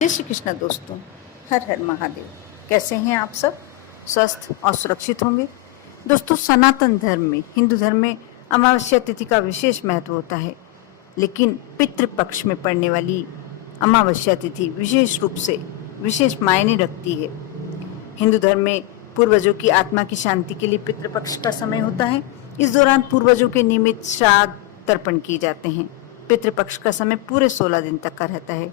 जय श्री कृष्ण दोस्तों, हर हर महादेव। कैसे हैं आप सब? स्वस्थ और सुरक्षित होंगे। दोस्तों, सनातन धर्म में, हिंदू धर्म में अमावस्या तिथि का विशेष महत्व होता है, लेकिन पितृपक्ष में पड़ने वाली अमावस्या तिथि विशेष रूप से विशेष मायने रखती है। हिंदू धर्म में पूर्वजों की आत्मा की शांति के लिए पितृपक्ष का समय होता है। इस दौरान पूर्वजों के निमित्त श्राद्ध तर्पण किए जाते हैं। पितृपक्ष का समय पूरे 16 दिन तक का रहता है,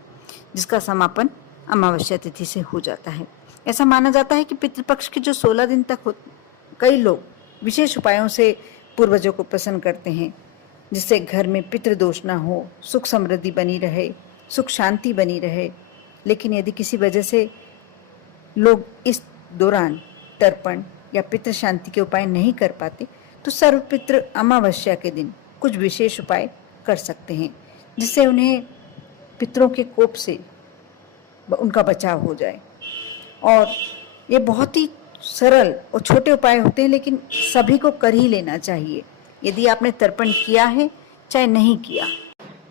जिसका समापन अमावस्या तिथि से हो जाता है। ऐसा माना जाता है कि पितृपक्ष के जो 16 दिन तक कई लोग विशेष उपायों से पूर्वजों को प्रसन्न करते हैं, जिससे घर में पितृदोष ना हो, सुख समृद्धि बनी रहे, सुख शांति बनी रहे। लेकिन यदि किसी वजह से लोग इस दौरान तर्पण या पितृ शांति के उपाय नहीं कर पाते, तो सर्वपितृ अमावस्या के दिन कुछ विशेष उपाय कर सकते हैं, जिससे उन्हें पितरों के कोप से उनका बचाव हो जाए। और ये बहुत ही सरल और छोटे उपाय होते हैं, लेकिन सभी को कर ही लेना चाहिए, यदि आपने तर्पण किया है चाहे नहीं किया।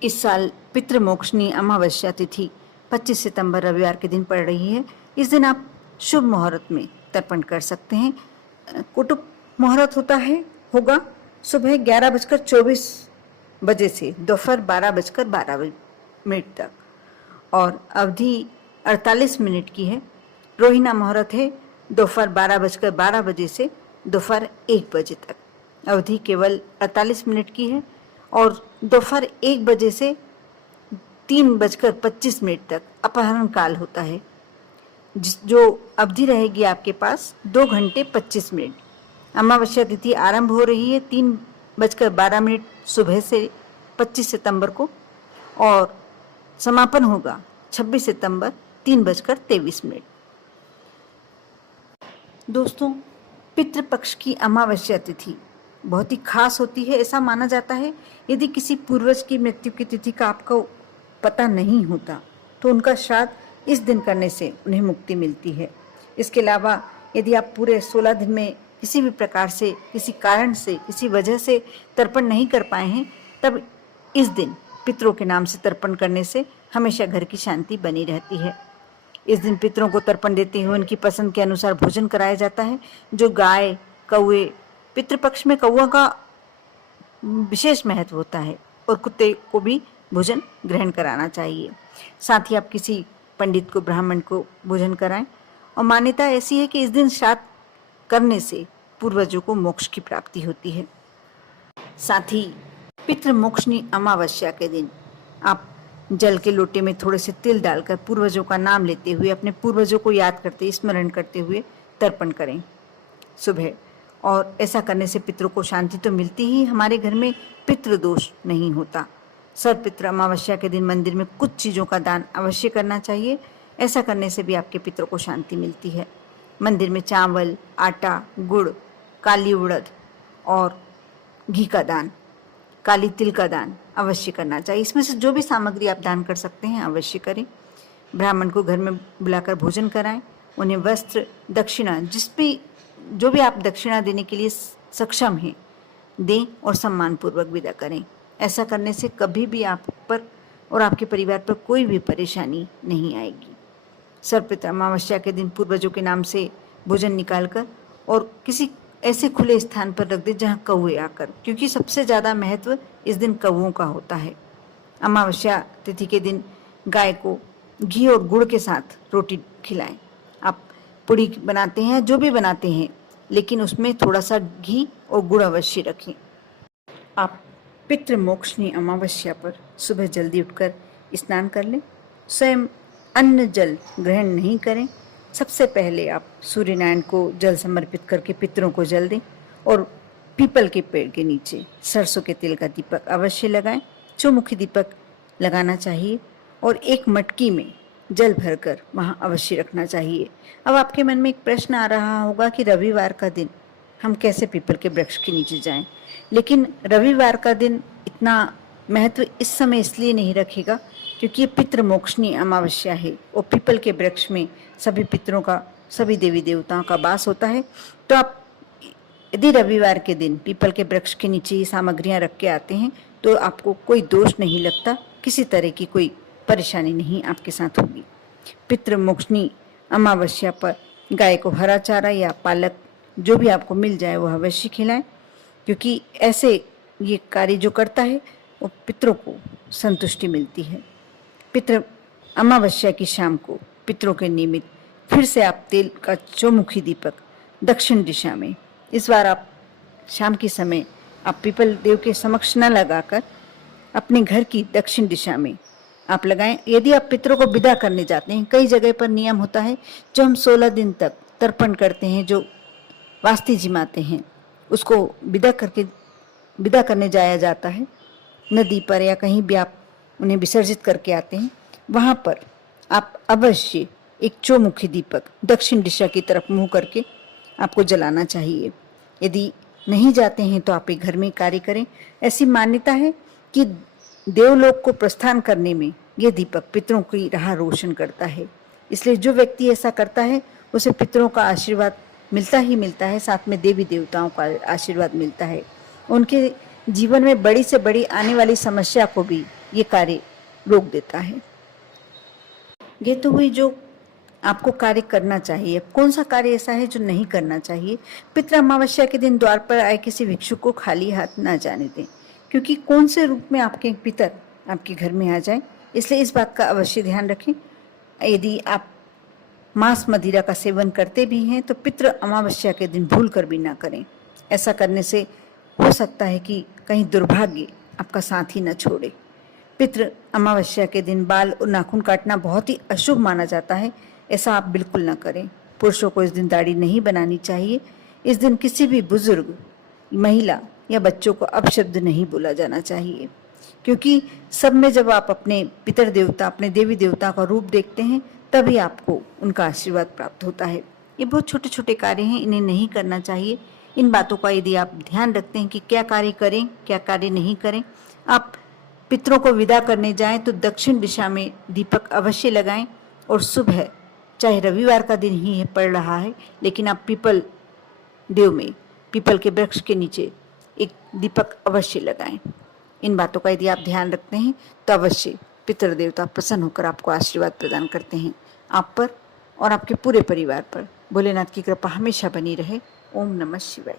इस साल पितृमोक्षनी अमावस्या तिथि 25 सितंबर रविवार के दिन पड़ रही है। इस दिन आप शुभ मुहूर्त में तर्पण कर सकते हैं। कुटुंब मुहूर्त होगा सुबह 11:24 बजे से दोपहर 12:12 तक, और अवधि 48 मिनट की है। रोहिणी मुहूर्त है दोपहर 12:12 बजे से दोपहर 1 बजे तक। अवधि केवल 48 मिनट की है, और दोपहर 1 बजे से 3:25 तक अपहरण काल होता है। जो अवधि रहेगी आपके पास 2 घंटे 25 मिनट। अमावस्या तिथि आरंभ हो रही है 3:12 सुबह से 25 सितंबर को, और समापन होगा 26 सितंबर 3:23। दोस्तों, पितृपक्ष की अमावस्या तिथि बहुत ही खास होती है। ऐसा माना जाता है यदि किसी पूर्वज की मृत्यु की तिथि का आपको पता नहीं होता, तो उनका श्राद्ध इस दिन करने से उन्हें मुक्ति मिलती है। इसके अलावा यदि आप पूरे 16 दिन में किसी भी प्रकार से, किसी कारण से, किसी वजह से तर्पण नहीं कर पाए हैं, तब इस दिन पितरों के नाम से तर्पण करने से हमेशा घर की शांति बनी रहती है। इस दिन पितरों को तर्पण देते हुए उनकी पसंद के अनुसार भोजन कराया जाता है। जो गाय, कौवे, पितृपक्ष में कौवा का विशेष महत्व होता है, और कुत्ते को भी भोजन ग्रहण कराना चाहिए। साथ ही आप किसी पंडित को, ब्राह्मण को भोजन कराएं। और मान्यता ऐसी है कि इस दिन श्राद्ध करने से पूर्वजों को मोक्ष की प्राप्ति होती है। साथ ही पितृमोक्षनी अमावस्या के दिन आप जल के लोटे में थोड़े से तिल डालकर पूर्वजों का नाम लेते हुए, अपने पूर्वजों को याद करते, स्मरण करते हुए तर्पण करें सुबह। और ऐसा करने से पितरों को शांति तो मिलती ही, हमारे घर में पितृदोष नहीं होता। सर्वपितृ अमावस्या के दिन मंदिर में कुछ चीज़ों का दान अवश्य करना चाहिए। ऐसा करने से भी आपके पितरों को शांति मिलती है। मंदिर में चावल, आटा, गुड़, काली उड़द और घी का दान, काली तिल का दान अवश्य करना चाहिए। इसमें से जो भी सामग्री आप दान कर सकते हैं अवश्य करें। ब्राह्मण को घर में बुलाकर भोजन कराएं। उन्हें वस्त्र, दक्षिणा, जो भी आप दक्षिणा देने के लिए सक्षम हैं दें, और सम्मानपूर्वक विदा करें। ऐसा करने से कभी भी आप पर और आपके परिवार पर कोई भी परेशानी नहीं आएगी। सर्वपितृ अमावस्या के दिन पूर्वजों के नाम से भोजन निकालकर और किसी ऐसे खुले स्थान पर रख दे जहाँ कौवे आकर, क्योंकि सबसे ज़्यादा महत्व इस दिन कौवों का होता है। अमावस्या तिथि के दिन गाय को घी और गुड़ के साथ रोटी खिलाएं। आप पूड़ी बनाते हैं, जो भी बनाते हैं, लेकिन उसमें थोड़ा सा घी और गुड़ अवश्य रखें। आप पितृमोक्षनी अमावस्या पर सुबह जल्दी उठकर स्नान कर लें। स्वयं अन्न जल ग्रहण नहीं करें। सबसे पहले आप सूर्यनारायण को जल समर्पित करके पितरों को जल दें, और पीपल के पेड़ के नीचे सरसों के तेल का दीपक अवश्य लगाएं। चौमुखी दीपक लगाना चाहिए, और एक मटकी में जल भरकर वहाँ अवश्य रखना चाहिए। अब आपके मन में एक प्रश्न आ रहा होगा कि रविवार का दिन हम कैसे पीपल के वृक्ष के नीचे जाएं? लेकिन रविवार का दिन इतना महत्व इस समय इसलिए नहीं रखेगा क्योंकि ये पितृमोक्षनी अमावस्या है, और पीपल के वृक्ष में सभी पितरों का, सभी देवी देवताओं का वास होता है। तो आप यदि रविवार के दिन पीपल के वृक्ष के नीचे ये सामग्रियाँ रख के आते हैं, तो आपको कोई दोष नहीं लगता, किसी तरह की कोई परेशानी नहीं आपके साथ होगी। पितृमोक्षणी अमावस्या पर गाय को हरा चारा या पालक जो भी आपको मिल जाए वो अवश्य खिलाएं, क्योंकि ऐसे ये कार्य जो करता है वो पितरों को संतुष्टि मिलती है। पितृ अमावस्या की शाम को पितरों के निमित्त फिर से आप तेल का चौमुखी दीपक दक्षिण दिशा में, इस बार आप शाम के समय आप पीपल देव के समक्ष न लगाकर अपने घर की दक्षिण दिशा में आप लगाएं। यदि आप पितरों को विदा करने जाते हैं, कई जगह पर नियम होता है जो हम 16 दिन तक तर्पण करते हैं, जो वास्ती जिमाते हैं, उसको विदा करने जाया जाता है नदी पर या कहीं भी आप उन्हें विसर्जित करके आते हैं। वहाँ पर आप अवश्य एक चौमुखी दीपक दक्षिण दिशा की तरफ मुंह करके आपको जलाना चाहिए। यदि नहीं जाते हैं तो आप एक घर में कार्य करें। ऐसी मान्यता है कि देवलोक को प्रस्थान करने में यह दीपक पितरों की राह रोशन करता है, इसलिए जो व्यक्ति ऐसा करता है उसे पितरों का आशीर्वाद मिलता ही मिलता है, साथ में देवी देवताओं का आशीर्वाद मिलता है। उनके जीवन में बड़ी से बड़ी आने वाली समस्या को भी ये कार्य रोक देता है। ये तो हुई जो आपको कार्य करना चाहिए। कौन सा कार्य ऐसा है जो नहीं करना चाहिए? पितृ अमावस्या के दिन द्वार पर आए किसी भिक्षुक को खाली हाथ ना जाने दें, क्योंकि कौन से रूप में आपके पितर आपके घर में आ जाए, इसलिए इस बात का अवश्य ध्यान रखें। यदि आप मांस मदिरा का सेवन करते भी हैं तो पितृ अमावस्या के दिन भूल कर भी ना करें। ऐसा करने से हो सकता है कि कहीं दुर्भाग्य आपका साथ ही न छोड़े। पितृ अमावस्या के दिन बाल और नाखून काटना बहुत ही अशुभ माना जाता है, ऐसा आप बिल्कुल ना करें। पुरुषों को इस दिन दाढ़ी नहीं बनानी चाहिए। इस दिन किसी भी बुजुर्ग, महिला या बच्चों को अपशब्द नहीं बोला जाना चाहिए, क्योंकि सब में जब आप अपने पितर देवता, अपने देवी देवता का रूप देखते हैं तभी आपको उनका आशीर्वाद प्राप्त होता है। ये बहुत छोटे छोटे कार्य हैं, इन्हें नहीं करना चाहिए। इन बातों का यदि आप ध्यान रखते हैं कि क्या कार्य करें क्या कार्य नहीं करें, आप पितरों को विदा करने जाएं तो दक्षिण दिशा में दीपक अवश्य लगाएं, और सुबह चाहे रविवार का दिन ही पड़ रहा है, लेकिन आप पीपल देव में, पीपल के वृक्ष के नीचे एक दीपक अवश्य लगाएं। इन बातों का यदि आप ध्यान रखते हैं तो अवश्य पितृ देवता प्रसन्न होकर आपको आशीर्वाद प्रदान करते हैं। आप पर और आपके पूरे परिवार पर भोलेनाथ की कृपा हमेशा बनी रहे। ओम नमः शिवाय।